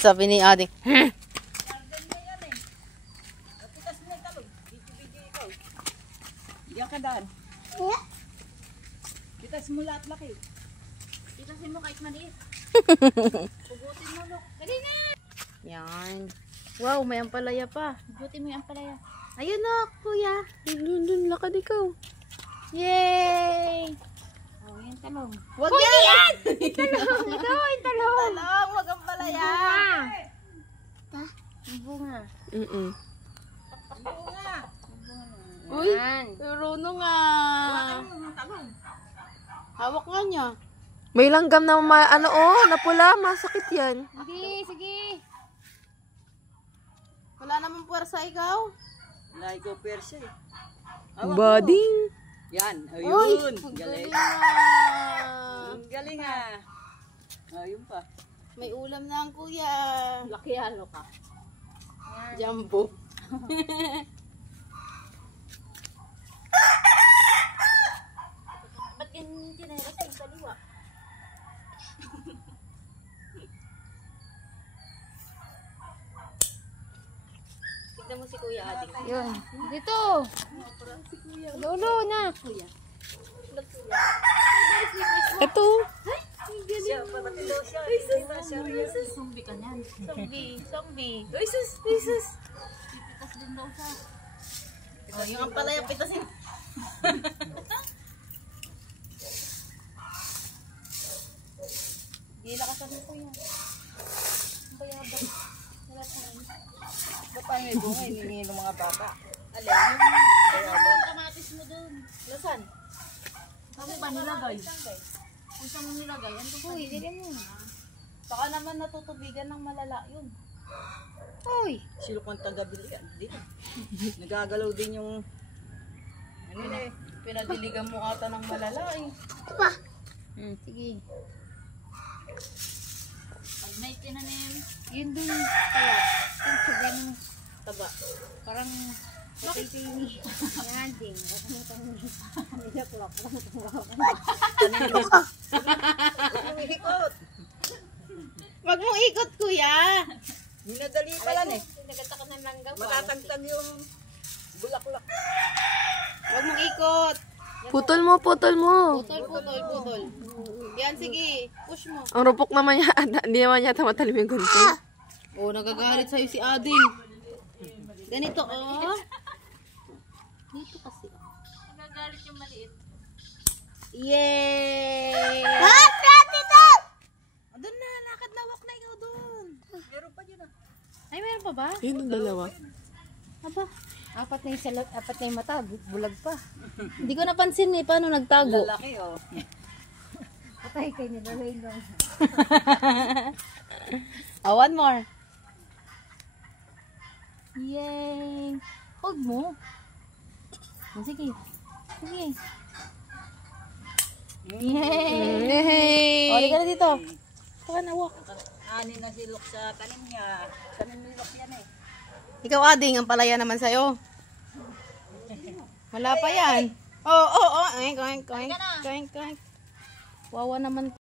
Sabi ni Ading. Diyan ka daan. Kitas mo lahat laki. Kitasin mo kahit maliit. Pugutin mo, look. Dali na! Yan. Wow, may ampalaya pa. Pugutin mo yung ampalaya. Ayun na, kuya. Dun, lakad ikaw. Yay! Oh, yan talong. Wag yan! Talong! Ito, yung talong! Talong, wag ampalaya. Yung bunga. Bunga. Uy, runo nga. Hawak nga niya. May langgam na na pula, masakit yan. Sige, sige. Wala namang puwersa ikaw. Wala ikaw persa eh. Bading. Yan, ayun. Galing. Galing ah. Ayun pa. May ulam na ang kuya. Laki halo ka. Jumbo. Ba't ganyan tinahiras yung kaliwa? Tignan mo si Kuya Ading. Yun. Dito. Lolo na. Kuya. Ito. Siya, patilo siya. Zombie ka niyan. Zombie. Ay, sus. Pipitas din daw siya. Oh, yung ampalaya pitasin. Gila ka sa mo kuya. Bayabang. Wala pa rin. Ba't tayo may bunga? Hiningi ng mga bata. Alin? Yung kamatis mo dun. Nasaan? Saan ba nilagay? Kung saan mo nilagay? Ano ba? Uy, dili mo. Baka naman natutubigan ng malala yun. Uy! Silo kong taga-bili yan. Dito. Nagagalaw din yung... Ano na eh? Pinadiligan mo ata ng malala eh. Sige. Pag may tinanim, yun dun kaya. Yung sabihin mo, Taba. parang nakipini. Yan din. Huwag mo itong nilaklak. Ikot. Wag mong ikot, kuya. Minadali pala eh. Nagatakat ng langgam. Matatagtag yung bulaklak. Wag mong ikot. Putol mo. Putol. Yan, sige. Push mo. Ang rupok naman niya. Hindi naman yata matalim yung ganito. Oh, nagagalit sa'yo si Ading. Ganito, oh. Dito kasi. Nagagalit yung maliit. Yay! Doon na, lakad na, walk na ikaw doon. Meron pa dyan ah. Ay, meron pa ba? Yun ang dalawa. Aba, Apat na yung salot, apat na yung mata, bulag pa. hindi ko napansin eh, paano nagtago? Lalaki oh. Patay kayo nila, wait lang. Oh, one more. Yay! Hold mo. Oh, sige. Sige. Yay! Yay! Oh, di ka na dito. Saka na, walk. Ani na silok sa tanim niya. Tanim nilok yan eh. Ikaw, Ading, ang palaya naman sa'yo. Wala pa yan. Oh. Oink. Wawa naman.